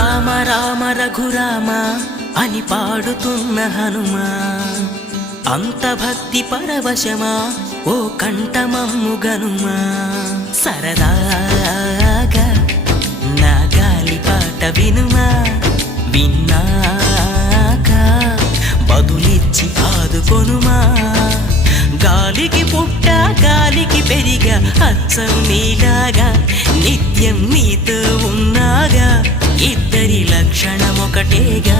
రామ రామ రఘురామ అని పాడుతున్న హనుమా, అంత భక్తి పరవశమా ఓ కంఠమమ్ము గనుమా. సరదాగా నా గాలి పాట వినుమా, విన్నాక బదులిచ్చి ఆదుకొనుమా. గాలికి పుట్ట గాలికి పెరిగా అచ్చం నీలాగా, నిత్యం నీతో ఉన్నాగా, ఇద్దరి లక్షణమొకటేగా.